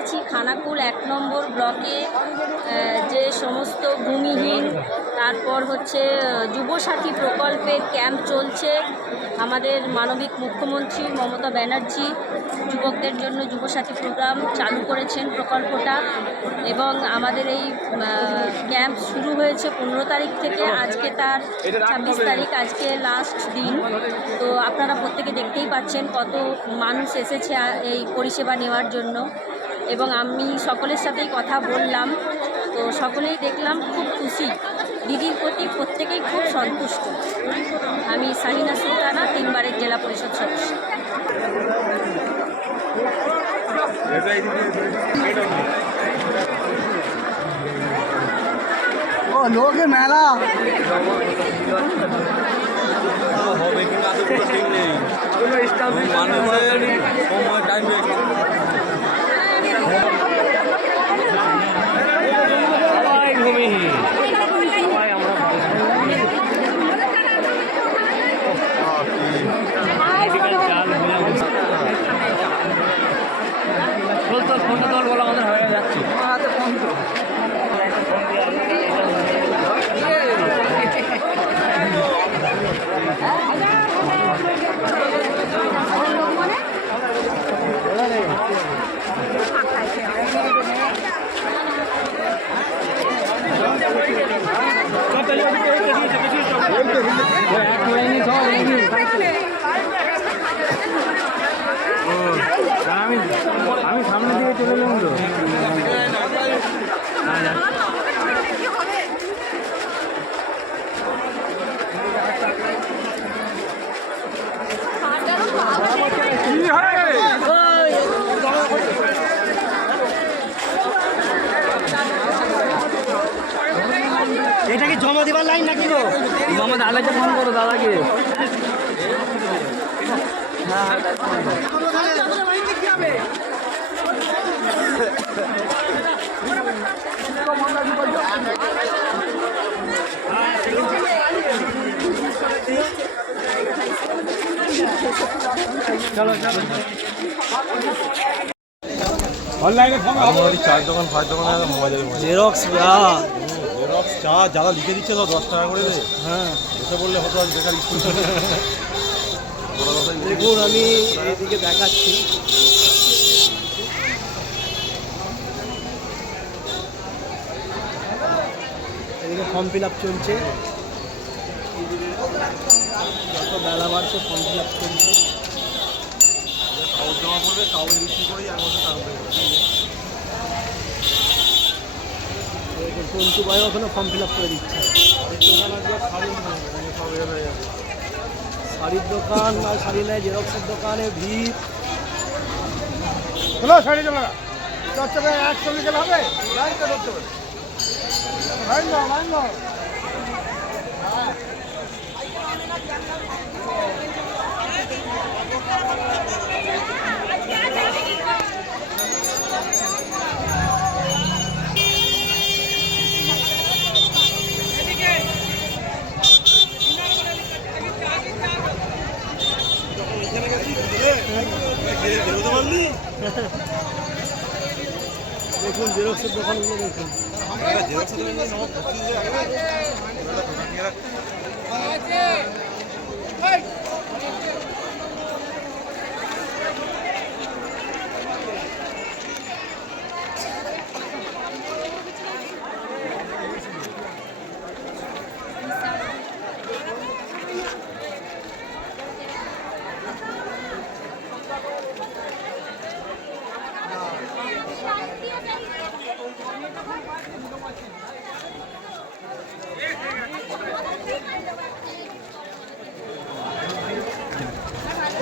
এসেছি খানাকুল ১ নম্বর ব্লকে যে সমস্ত ভূমিহীন, তারপর হচ্ছে যুবসাথী প্রকল্পের ক্যাম্প চলছে। আমাদের মানবিক মুখ্যমন্ত্রী মমতা ব্যানার্জি যুবকদের জন্য যুবসাথী প্রোগ্রাম চালু করেছেন প্রকল্পটা, এবং আমাদের এই ক্যাম্প শুরু হয়েছে 15 তারিখ থেকে, আজকে তার 26 তারিখ, আজকে লাস্ট দিন। তো আপনারা প্রত্যেকে দেখতেই পাচ্ছেন কত মানুষ এসেছে এই পরিষেবা নেওয়ার জন্য, এবং আমি সকলের সাথেই কথা বললাম, তো সকলেই দেখলাম খুব খুশি, দিদির প্রতি প্রত্যেকেই খুব সন্তুষ্ট। আমি শাহিনা সুলতানা, 3 বারের জেলা পরিষদ সদস্য। ও লোকে মেলা হবে কিনা তো ঠিক নেই, মানুষের সময় টাইম ভূমিহীন ফোনটা দল বলা আমাদের হয়ে যাচ্ছে। হাতে ফোন তো আমি সামনের দিকে চলে এলাম তো। এটা কি জমা দিবার লাইন নাকি গো? আমার দাদাকে ফোন করো, দাদাকে। চলো চলো অনলাইনে ফোন আমাদের চার দোকান 5 দোকানে মোবাইল জেরক্স জেরক্স চা যারা লিখে দিচ্ছে তো 10 টাকা করে দেয়। হ্যাঁ এসে বললে হতো আজ বেকার স্কুল। দেখুন আমি এদিকে দেখাচ্ছি, এদিকে ফর্ম ফিল আপ চলছে, যত বেলা বাড়ছে ফর্ম ফিল আপ চলছে। কাগজ জমা করবে, কাগজ বিক্রি করেই আর মধ্যে টাকা দেবে। টন্টু ভাইও ওখানে ফর্ম ফিল আপ করে দিচ্ছে। শাড়ির দোকান আর শাড়ি নেয়, জেরক্সের দোকানে ভিড়। হলো শাড়ি জমা চচ্চড়ে একসঙ্গে গেলে হবে, লাইনটা ধরতে হবে। লাইন দাও, লাইন দাও। দেখুন জেরক্সের দোকানগুলো দেখুন।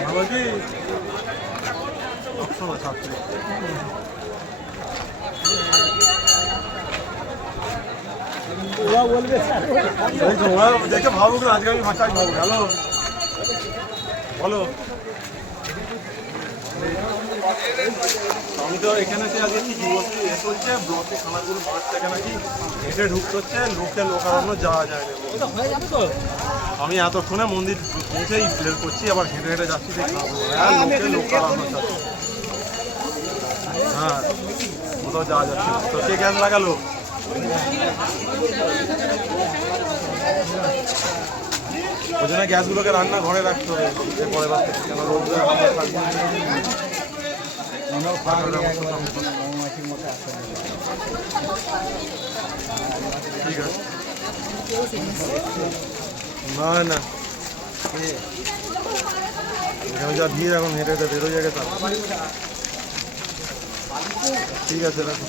বাবাজি অপশন আছে আপনি ওরা বলবে স্যার দেখে ভাবুক না, আজকে আমি ভাষায় ভাবুক। হ্যালো বলো, আমি তো এখানে আজকে কি যুবশ্রী এ চলছে ব্লকে খানাগুলো 5 টাকা নাকি হেঁটে ঢুকতে হচ্ছে, লোকারণ্য যাওয়া যায় না। হয়ে যাবে তো। আমি এতক্ষণে মন্দির পৌঁছেই বের করছি, আবার হেঁটে হেঁটে যাচ্ছি, লোকারণ্য যাচ্ছে। হ্যাঁ কোথাও যাওয়া যাচ্ছে না। তো কে গ্যাস লাগালো? ওই জন্য গ্যাসগুলোকে রান্না ঘরে রাখতে হবে পরের বার থেকে, কেন রোদ আমরা থাকবো না। ঠিক আছে, না না এখানে যা ভিড় এখন হেঁটে হেঁটে বেরো জায়গা তা ঠিক আছে রাখো।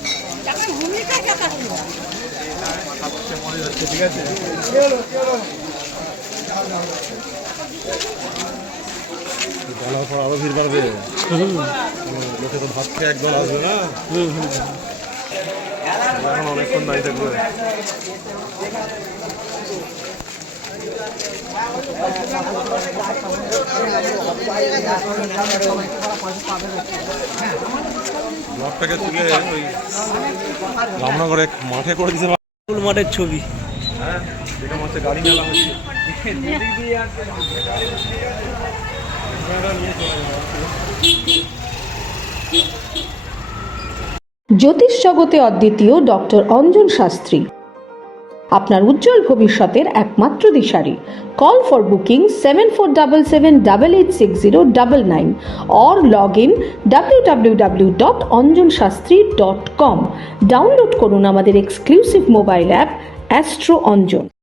মনে যাচ্ছে, ঠিক আছে। বলার পর আরো ভিড় বাড়বে, লোকে তো ভাত খেয়ে একদম আসবে না। এখন অনেকক্ষণ দাঁড়িয়ে থাকবে। ব্লগটাকে তুলে ওই রামনগরে মাঠে করে দিতে পারে। ফুল মাঠের ছবি। হ্যাঁ, দেখে মনে হচ্ছে গাড়ি মেলা হচ্ছে। জ্যোতিষ জগতে অদ্বিতীয় ডক্টর অঞ্জন শাস্ত্রী আপনার উজ্জ্বল ভবিষ্যতের একমাত্র দিশারি। Call for booking 7477886099 or log in www.anjanshastri.com। Download করুন আমাদের exclusive mobile app astro Anjan.